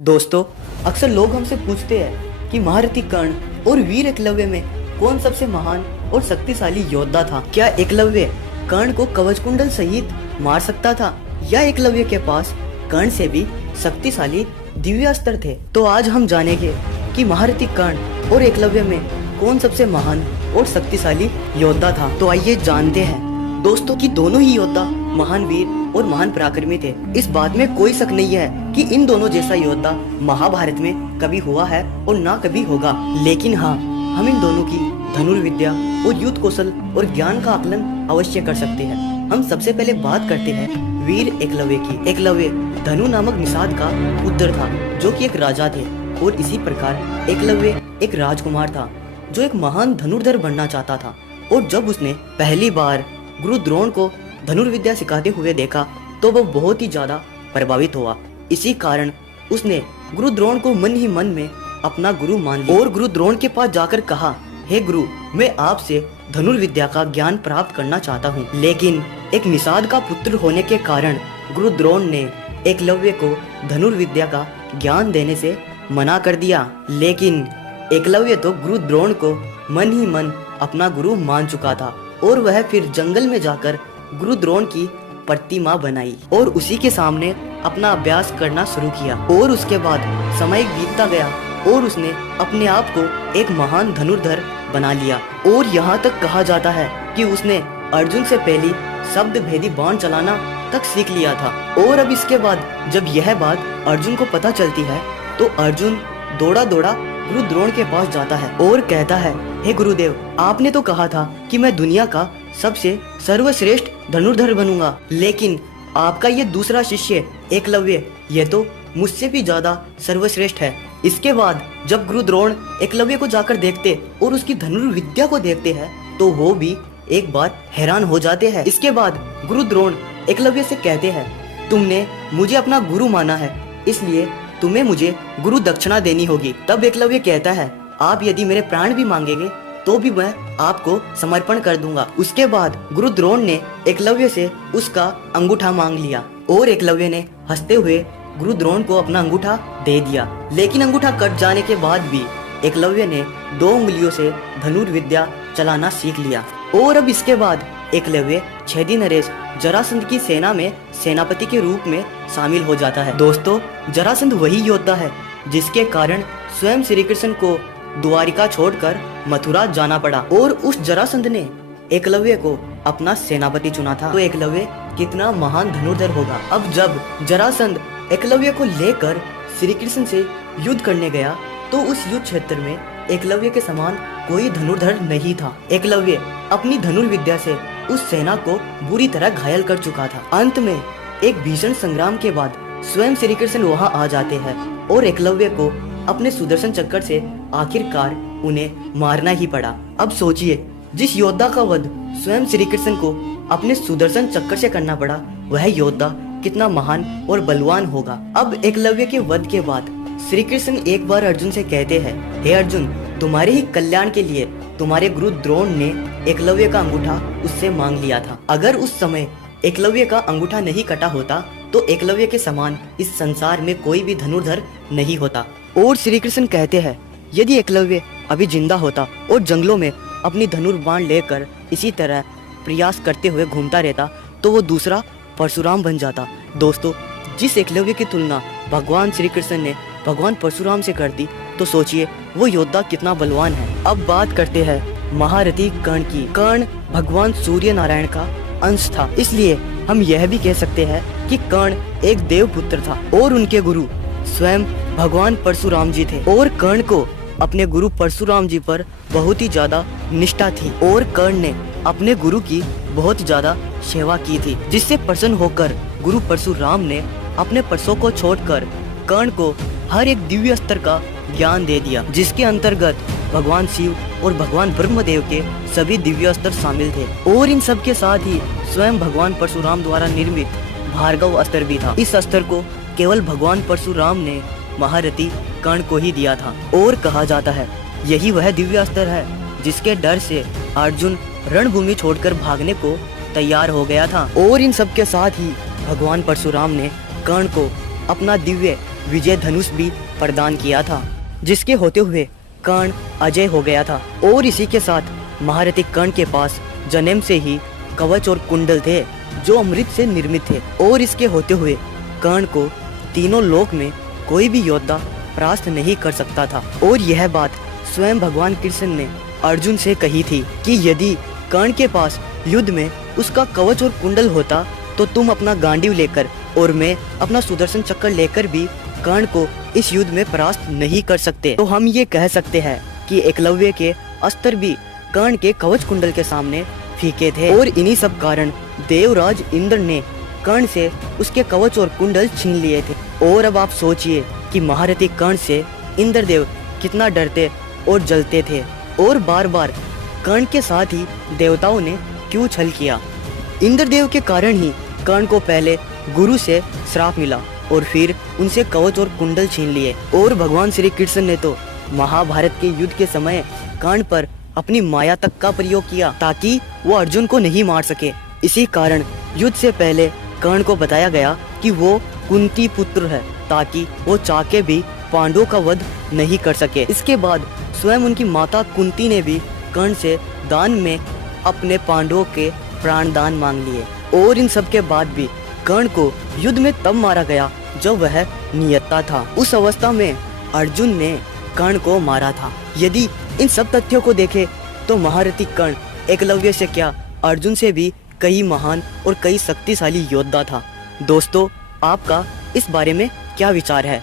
दोस्तों, अक्सर लोग हमसे पूछते हैं कि महारथी कर्ण और वीर एकलव्य में कौन सबसे महान और शक्तिशाली योद्धा था। क्या एकलव्य कर्ण को कवच कुंडल सहित मार सकता था या एकलव्य के पास कर्ण से भी शक्तिशाली दिव्य अस्त्र थे। तो आज हम जानेंगे कि महारथी कर्ण और एकलव्य में कौन सबसे महान और शक्तिशाली योद्धा था। तो आइए जानते हैं दोस्तों कि दोनों ही योद्धा महान वीर और महान पराक्रमी थे। इस बात में कोई शक नहीं है कि इन दोनों जैसा योद्धा महाभारत में कभी हुआ है और ना कभी होगा। लेकिन हाँ, हम इन दोनों की धनुर्विद्या और युद्ध कौशल और ज्ञान का आकलन अवश्य कर सकते हैं। हम सबसे पहले बात करते हैं वीर एकलव्य की। एकलव्य धनु नामक निषाद का पुत्र था जो कि एक राजा थे, और इसी प्रकार एकलव्य एक राजकुमार था जो एक महान धनुर्धर बनना चाहता था। और जब उसने पहली बार गुरु द्रोण को धनुर्विद्या सिखाते हुए देखा तो वह बहुत ही ज्यादा प्रभावित हुआ। इसी कारण उसने गुरु द्रोण को मन ही मन में अपना गुरु मान लिया और गुरु द्रोण के पास जाकर कहा, हे गुरु, मैं आपसे धनुर्विद्या का ज्ञान प्राप्त करना चाहता हूँ। लेकिन एक निषाद का पुत्र होने के कारण गुरु द्रोण ने एकलव्य को धनुर्विद्या का ज्ञान देने से मना कर दिया। लेकिन एकलव्य तो गुरु द्रोण को मन ही मन अपना गुरु मान चुका था और वह फिर जंगल में जाकर गुरु द्रोण की प्रतिमा बनाई और उसी के सामने अपना अभ्यास करना शुरू किया। और उसके बाद समय बीतता गया और उसने अपने आप को एक महान धनुर्धर बना लिया। और यहाँ तक कहा जाता है कि उसने अर्जुन से पहले शब्द भेदी बाण चलाना तक सीख लिया था। और अब इसके बाद जब यह बात अर्जुन को पता चलती है तो अर्जुन दौड़ा दौड़ा गुरु द्रोण के पास जाता है और कहता है, हे गुरुदेव, आपने तो कहा था कि मैं दुनिया का सबसे सर्वश्रेष्ठ धनुर्धर बनूंगा, लेकिन आपका ये दूसरा शिष्य एकलव्य ये तो मुझसे भी ज्यादा सर्वश्रेष्ठ है। इसके बाद जब गुरु द्रोण एकलव्य को जाकर देखते और उसकी धनुर्विद्या को देखते हैं तो वो भी एक बार हैरान हो जाते हैं। इसके बाद गुरु द्रोण एकलव्य से कहते हैं, तुमने मुझे अपना गुरु माना है, इसलिए तुम्हें मुझे गुरु दक्षिणा देनी होगी। तब एकलव्य कहता है, आप यदि मेरे प्राण भी मांगेंगे तो भी मैं आपको समर्पण कर दूंगा। उसके बाद गुरु द्रोण ने एकलव्य से उसका अंगूठा मांग लिया और एकलव्य ने हंसते हुए गुरु द्रोण को अपना अंगूठा दे दिया। लेकिन अंगूठा कट जाने के बाद भी एकलव्य ने 2 उंगलियों से धनुर्विद्या चलाना सीख लिया। और अब इसके बाद एकलव्य छेदी नरेश जरासंध की सेना में सेनापति के रूप में शामिल हो जाता है। दोस्तों, जरासंध वही योद्धा है जिसके कारण स्वयं श्री कृष्ण को द्वारिका छोड़कर मथुरा जाना पड़ा और उस जरासंध ने एकलव्य को अपना सेनापति चुना था। तो एकलव्य कितना महान धनुर्धर होगा। अब जब जरासंध एकलव्य को लेकर श्री कृष्ण से युद्ध करने गया तो उस युद्ध क्षेत्र में एकलव्य के समान कोई धनुर्धर नहीं था। एकलव्य अपनी धनुर्विद्या से उस सेना को बुरी तरह घायल कर चुका था। अंत में एक भीषण संग्राम के बाद स्वयं श्री कृष्ण वहां आ जाते हैं और एकलव्य को अपने सुदर्शन चक्र से आखिरकार उन्हें मारना ही पड़ा। अब सोचिए, जिस योद्धा का वध स्वयं श्री कृष्ण को अपने सुदर्शन चक्र से करना पड़ा, वह योद्धा कितना महान और बलवान होगा। अब एकलव्य के वध के बाद श्री कृष्ण एक बार अर्जुन से कहते हैं, हे अर्जुन, तुम्हारे ही कल्याण के लिए तुम्हारे गुरु द्रोण ने एकलव्य का अंगूठा उससे मांग लिया था। अगर उस समय एकलव्य का अंगूठा नहीं कटा होता तो एकलव्य के समान इस संसार में कोई भी धनुर्धर नहीं होता। और श्री कृष्ण कहते हैं, यदि एकलव्य अभी जिंदा होता और जंगलों में अपनी धनुर्बाण लेकर इसी तरह प्रयास करते हुए घूमता रहता तो वो दूसरा परशुराम बन जाता। दोस्तों, जिस एकलव्य की तुलना भगवान श्री कृष्ण ने भगवान परशुराम से कर दी तो सोचिए वो योद्धा कितना बलवान है। अब बात करते हैं महारथी कर्ण की। कर्ण भगवान सूर्य नारायण का अंश था, इसलिए हम यह भी कह सकते हैं कि कर्ण एक देव पुत्र था और उनके गुरु स्वयं भगवान परशुराम जी थे। और कर्ण को अपने गुरु परशुराम जी पर बहुत ही ज्यादा निष्ठा थी और कर्ण ने अपने गुरु की बहुत ज्यादा सेवा की थी, जिससे प्रसन्न होकर गुरु परशुराम ने अपने परसों को छोड़कर कर्ण को हर एक दिव्य अस्त्र का ज्ञान दे दिया, जिसके अंतर्गत भगवान शिव और भगवान ब्रह्मदेव के सभी दिव्य अस्त्र शामिल थे। और इन सब के साथ ही स्वयं भगवान परशुराम द्वारा निर्मित भार्गव अस्त्र भी था। इस अस्त्र को केवल भगवान परशुराम ने महारथी कर्ण को ही दिया था और कहा जाता है यही वह दिव्य अस्त्र है जिसके डर से अर्जुन रणभूमि छोड़कर भागने को तैयार हो गया था। और इन सब के साथ ही भगवान परशुराम ने कर्ण को अपना दिव्य विजय धनुष भी प्रदान किया था, जिसके होते हुए कर्ण अजय हो गया था। और इसी के साथ महारथी कर्ण के पास जन्म से ही कवच और कुंडल थे जो अमृत से निर्मित थे। और इसके होते हुए कर्ण को तीनों लोक में कोई भी योद्धा परास्त नहीं कर सकता था। और यह बात स्वयं भगवान कृष्ण ने अर्जुन से कही थी कि यदि कर्ण के पास युद्ध में उसका कवच और कुंडल होता तो तुम अपना गांडीव लेकर और मैं अपना सुदर्शन चक्र लेकर भी कर्ण को इस युद्ध में परास्त नहीं कर सकते। तो हम ये कह सकते हैं कि एकलव्य के अस्त्र भी कर्ण के कवच कुंडल के सामने फीके थे। और इन्हीं सब कारण देवराज इंद्र ने कर्ण से उसके कवच और कुंडल छीन लिए थे। और अब आप सोचिए कि महारथी कर्ण से इंद्रदेव कितना डरते और जलते थे, और बार बार कर्ण के साथ ही देवताओं ने क्यों छल किया। इंद्रदेव के कारण ही कर्ण को पहले गुरु से श्राप मिला और फिर उनसे कवच और कुंडल छीन लिए। और भगवान श्री कृष्ण ने तो महाभारत के युद्ध के समय कर्ण पर अपनी माया तक का प्रयोग किया ताकि वो अर्जुन को नहीं मार सके। इसी कारण युद्ध से पहले कर्ण को बताया गया कि वो कुंती पुत्र है ताकि वो चाह के भी पांडवों का वध नहीं कर सके। इसके बाद स्वयं उनकी माता कुंती ने भी कर्ण से दान में अपने पांडवों के प्राण दान मांग लिए। और इन सब के बाद भी कर्ण को युद्ध में तब मारा गया जब वह नियता था। उस अवस्था में अर्जुन ने कर्ण को मारा था। यदि इन सब तथ्यों को देखें तो महारथी कर्ण एकलव्य से क्या अर्जुन से भी कई महान और कई शक्तिशाली योद्धा था। दोस्तों, आपका इस बारे में क्या विचार है?